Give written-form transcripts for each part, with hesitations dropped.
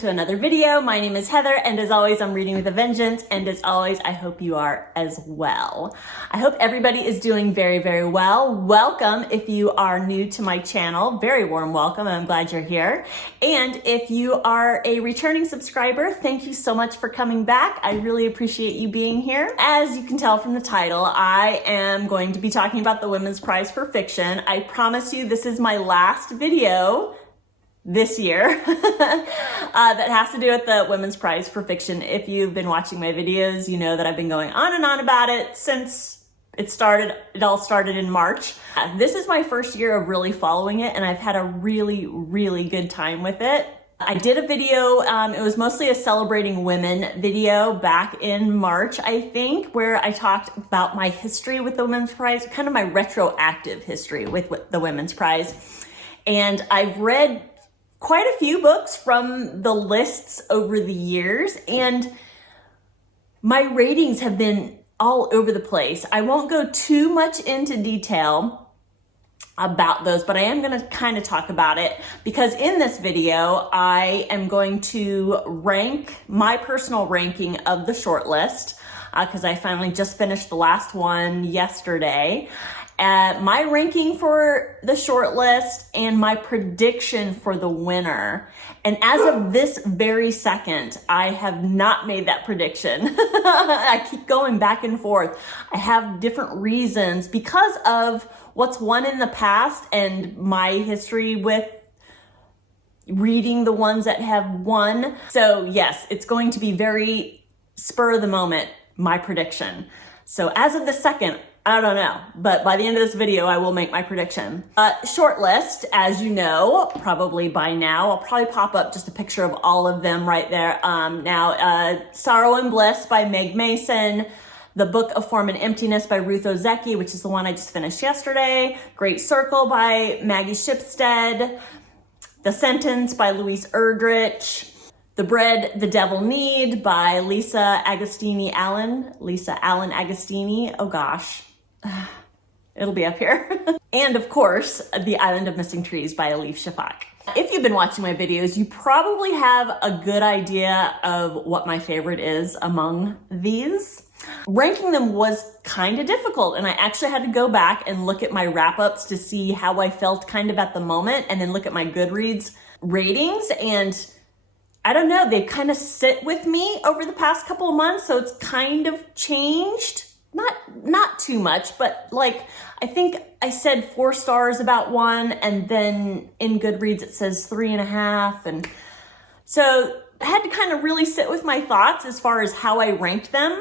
to another video. My name is Heather, and as always, I'm reading with a vengeance, and as always, I hope you are as well. I hope everybody is doing very, very well. Welcome if you are new to my channel. Very warm welcome, and I'm glad you're here. And if you are a returning subscriber, thank you so much for coming back. I really appreciate you being here. As you can tell from the title, I am going to be talking about the Women's Prize for Fiction. I promise you this is my last video this year that has to do with the Women's Prize for Fiction. If you've been watching my videos, you know that I've been going on and on about it since it started. It all started in March. This is my first year of really following it, and I've had a really, really good time with it. I did a video, it was mostly a celebrating women video back in March, I think, where I talked about my history with the Women's Prize, kind of my retroactive history with the Women's Prize. And I've read quite a few books from the lists over the years, and my ratings have been all over the place. I won't go too much into detail about those, but I am going to kind of talk about it because in this video, I am going to rank my personal ranking of the shortlist because I finally just finished the last one yesterday. My ranking for the shortlist and my prediction for the winner. And as of this very second, I have not made that prediction. I keep going back and forth. I have different reasons because of what's won in the past and my history with reading the ones that have won. So yes, it's going to be very spur of the moment, my prediction. So as of the second, I don't know, but by the end of this video, I will make my prediction. Shortlist, as you know, probably by now, I'll probably pop up just a picture of all of them right there. Sorrow and Bliss by Meg Mason, The Book of Form and Emptiness by Ruth Ozeki, which is the one I just finished yesterday, Great Circle by Maggie Shipstead, The Sentence by Louise Erdrich, The Bread the Devil Knead by Allen-Agostini. Oh gosh. It'll be up here. And of course, The Island of Missing Trees by Elif Shafak. If you've been watching my videos, you probably have a good idea of what my favorite is among these. Ranking them was kind of difficult, and I actually had to go back and look at my wrap-ups to see how I felt kind of at the moment, and then look at my Goodreads ratings, and I don't know, they kind of sit with me over the past couple of months, so it's kind of changed. Not too much, but like, I think I said 4 stars about one, and then in Goodreads it says 3.5. And so I had to kind of really sit with my thoughts as far as how I ranked them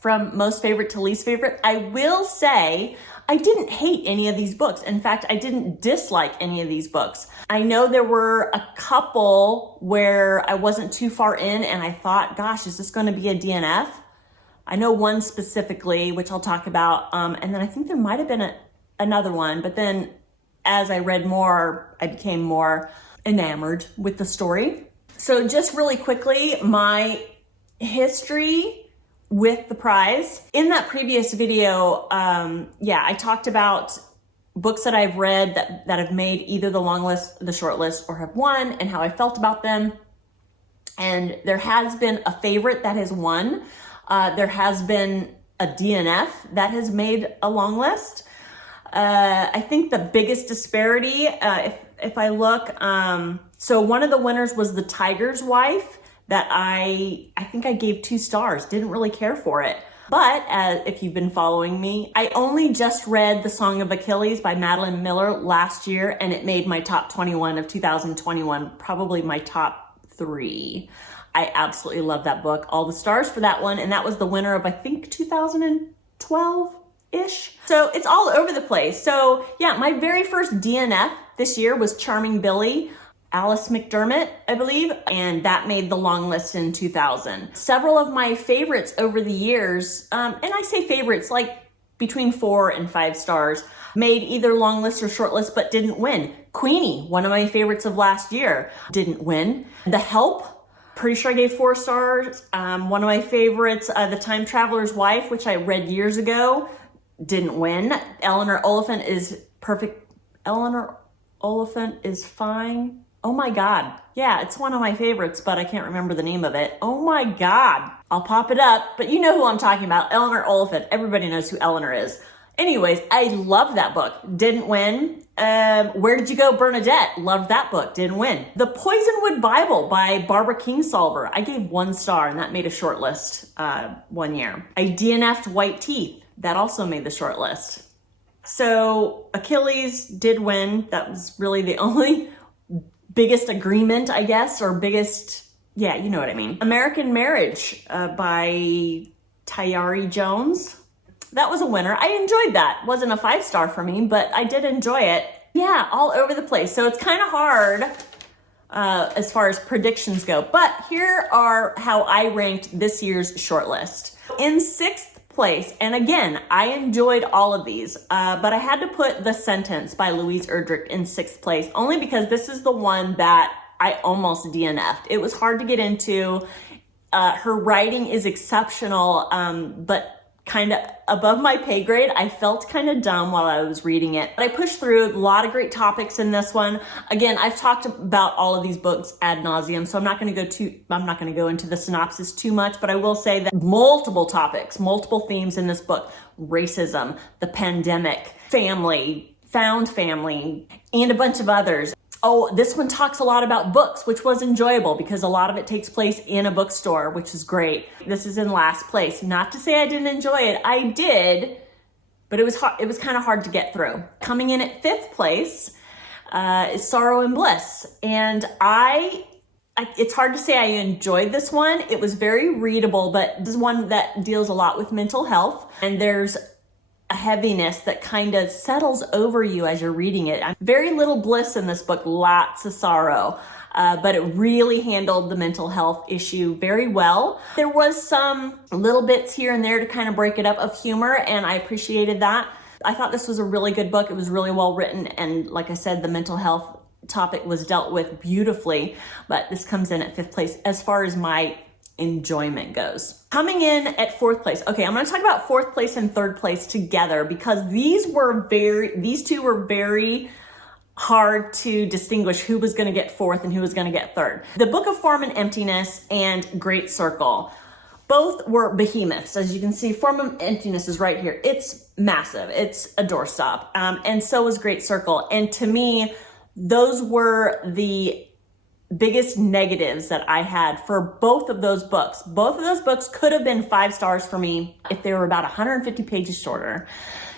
from most favorite to least favorite. I will say I didn't hate any of these books. In fact, I didn't dislike any of these books. I know there were a couple where I wasn't too far in and I thought, gosh, is this going to be a DNF? I know one specifically, which I'll talk about, and then I think there might have been another one, but then as I read more, I became more enamored with the story. So just really quickly, my history with the prize. In that previous video, I talked about books that I've read that have made either the long list, the short list, or have won, and how I felt about them. And there has been a favorite that has won. There has been a DNF that has made a long list. I think the biggest disparity, if I look, so one of the winners was The Tiger's Wife that I think I gave 2 stars, didn't really care for it. But if you've been following me, I only just read The Song of Achilles by Madeline Miller last year, and it made my top 21 of 2021, probably my top 3. I absolutely love that book. All the stars for that one. And that was the winner of, I think, 2012-ish. So it's all over the place. So yeah, my very first DNF this year was Charming Billy, Alice McDermott, I believe. And that made the long list in 2000. Several of my favorites over the years, and I say favorites like between 4 and 5 stars, made either long list or short list, but didn't win. Queenie, one of my favorites of last year, didn't win. The Help, pretty sure I gave 4 stars. One of my favorites, The Time Traveler's Wife, which I read years ago, didn't win. Eleanor Oliphant is perfect. Eleanor Oliphant is fine. Oh my God. Yeah, it's one of my favorites, but I can't remember the name of it. Oh my God. I'll pop it up, but you know who I'm talking about. Eleanor Oliphant. Everybody knows who Eleanor is. Anyways, I love that book. Didn't win. Where Did You Go, Bernadette? Loved that book. Didn't win. The Poisonwood Bible by Barbara Kingsolver. I gave 1 star, and that made a short list one year. I DNF'd White Teeth. That also made the short list. So Achilles did win. That was really the only biggest agreement, I guess, or biggest, yeah, you know what I mean. American Marriage by Tayari Jones. That was a winner. I enjoyed that. Wasn't a 5-star for me, but I did enjoy it. Yeah, all over the place. So it's kind of hard as far as predictions go. But here are how I ranked this year's shortlist. In 6th place, and again, I enjoyed all of these, but I had to put The Sentence by Louise Erdrich in 6th place, only because this is the one that I almost DNF'd. It was hard to get into. Her writing is exceptional, but kind of above my pay grade. I felt kind of dumb while I was reading it. But I pushed through. A lot of great topics in this one. Again, I've talked about all of these books ad nauseum, so I'm not going to go into the synopsis too much, but I will say that multiple topics, multiple themes in this book: racism, the pandemic, family, found family, and a bunch of others. Oh, this one talks a lot about books, which was enjoyable because a lot of it takes place in a bookstore, which is great. This is in last place. Not to say I didn't enjoy it. I did, but it was hard. It was kind of hard to get through. Coming in at 5th place is Sorrow and Bliss. And it's hard to say I enjoyed this one. It was very readable, but this is one that deals a lot with mental health. And there's a heaviness that kind of settles over you as you're reading it. Very little bliss in this book, lots of sorrow, but it really handled the mental health issue very well. There was some little bits here and there to kind of break it up of humor, and I appreciated that. I thought this was a really good book. It was really well written, and like I said, the mental health topic was dealt with beautifully, but this comes in at 5th place as far as my enjoyment goes. Coming in at 4th place. Okay, I'm going to talk about 4th place and 3rd place together because these two were very hard to distinguish who was going to get 4th and who was going to get 3rd. The Book of Form and Emptiness and Great Circle. Both were behemoths. As you can see, Form and Emptiness is right here. It's massive. It's a doorstop. And so was Great Circle. And to me, those were the biggest negatives that I had for both of those books. Both of those books could have been 5 stars for me if they were about 150 pages shorter.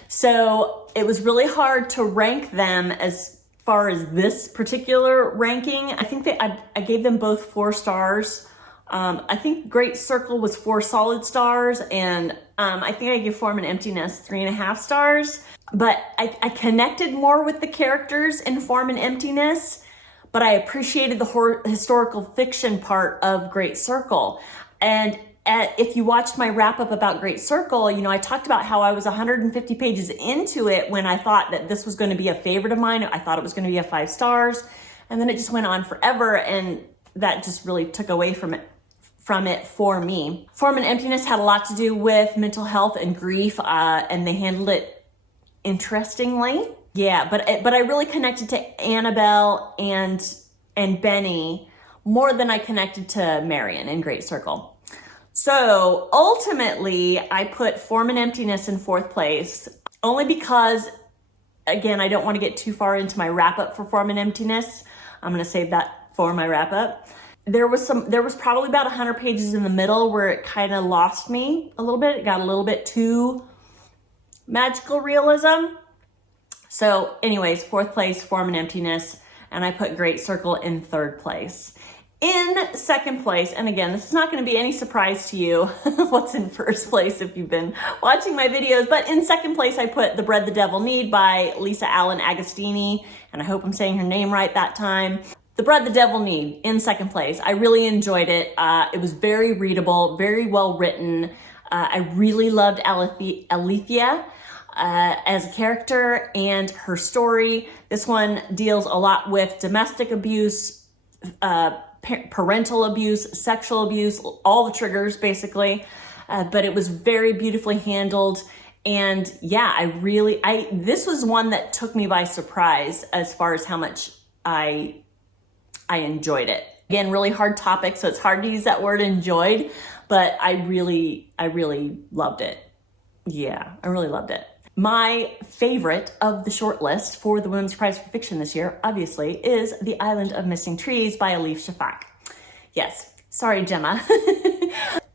So it was really hard to rank them as far as this particular ranking. I think that I gave them both 4 stars. I think Great Circle was 4 solid stars, and I think I gave Form and Emptiness 3.5 stars. But I connected more with the characters in Form and Emptiness, but I appreciated the historical fiction part of Great Circle. And if you watched my wrap up about Great Circle, you know, I talked about how I was 150 pages into it when I thought that this was going to be a favorite of mine. I thought it was going to be a 5 stars, and then it just went on forever, and that just really took away from it for me. Form and Emptiness had a lot to do with mental health and grief, and they handled it interestingly. Yeah, but I really connected to Annabelle and Benny more than I connected to Marion in Great Circle. So ultimately, I put Form and Emptiness in 4th place, only because, again, I don't want to get too far into my wrap up for Form and Emptiness. I'm going to save that for my wrap up. There was probably about 100 pages in the middle where it kind of lost me a little bit. It got a little bit too magical realism. So anyways, 4th place, Form and Emptiness, and I put Great Circle in 3rd place. In 2nd place, and again, this is not going to be any surprise to you what's in 1st place if you've been watching my videos, but in 2nd place, I put The Bread the Devil Need by Lisa Allen-Agostini, and I hope I'm saying her name right that time. The Bread the Devil Need in 2nd place. I really enjoyed it. It was very readable, very well written. I really loved Alethea as a character and her story. This one deals a lot with domestic abuse, parental abuse, sexual abuse, all the triggers basically, but it was very beautifully handled. And yeah, this was one that took me by surprise as far as how much I I enjoyed it. Again, really hard topic, so it's hard to use that word enjoyed, but I really loved it. Yeah, I really loved it. My favorite of the short list for the Women's Prize for Fiction this year, obviously, is The Island of Missing Trees by Elif Shafak. Yes, sorry, Gemma.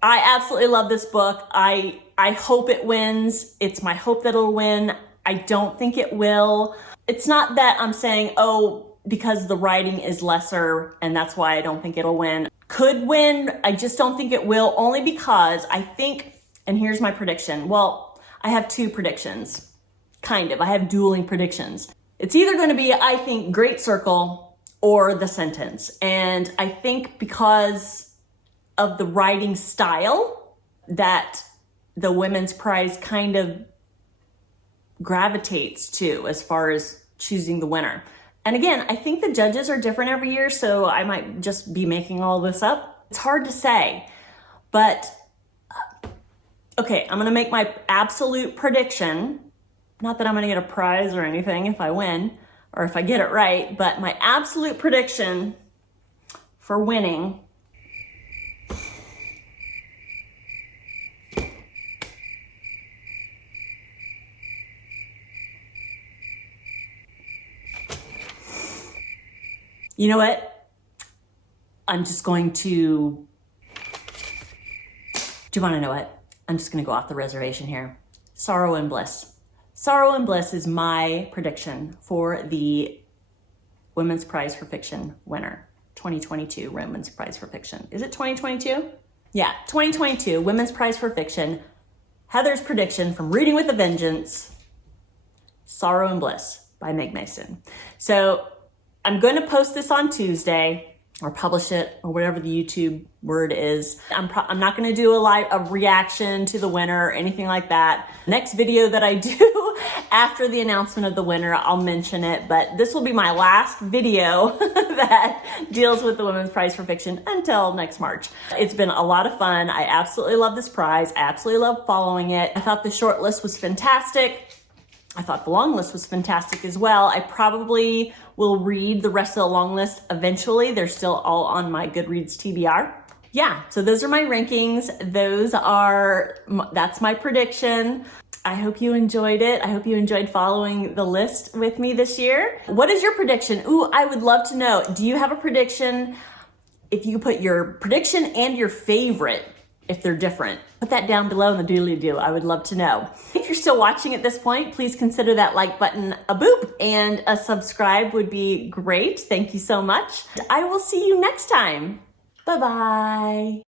I absolutely love this book. I hope it wins. It's my hope that it'll win. I don't think it will. It's not that I'm saying, oh, because the writing is lesser and that's why I don't think it'll win. Could win, I just don't think it will, only because I think, and here's my prediction. Well, I have two predictions, kind of. I have dueling predictions. It's either going to be, I think, Great Circle or The Sentence. And I think because of the writing style that the Women's Prize kind of gravitates to as far as choosing the winner. And again, I think the judges are different every year, so I might just be making all this up. It's hard to say, but okay, I'm gonna make my absolute prediction. Not that I'm gonna get a prize or anything if I win, or if I get it right, but my absolute prediction for winning you know what? I'm just going to, do you want to know what? I'm just going to go off the reservation here. Sorrow and Bliss. Sorrow and Bliss is my prediction for the Women's Prize for Fiction winner. 2022 Women's Prize for Fiction. Is it 2022? Yeah, 2022 Women's Prize for Fiction. Heather's prediction from Reading with a Vengeance. Sorrow and Bliss by Meg Mason. So I'm going to post this on Tuesday or publish it or whatever the YouTube word is. I'm not going to do a reaction to the winner or anything like that. Next video that I do after the announcement of the winner, I'll mention it, but this will be my last video that deals with the Women's Prize for Fiction until next March. It's been a lot of fun. I absolutely love this prize. I absolutely love following it. I thought the short list was fantastic. I thought the long list was fantastic as well. I probably will read the rest of the long list eventually. They're still all on my Goodreads TBR. Yeah, so those are my rankings. That's my prediction. I hope you enjoyed it. I hope you enjoyed following the list with me this year. What is your prediction? Ooh, I would love to know. Do you have a prediction? If you put your prediction and your favorite, if they're different, put that down below in the doodly-doo. I would love to know. If you're still watching at this point, please consider that like button a boop, and a subscribe would be great. Thank you so much. I will see you next time. Bye-bye.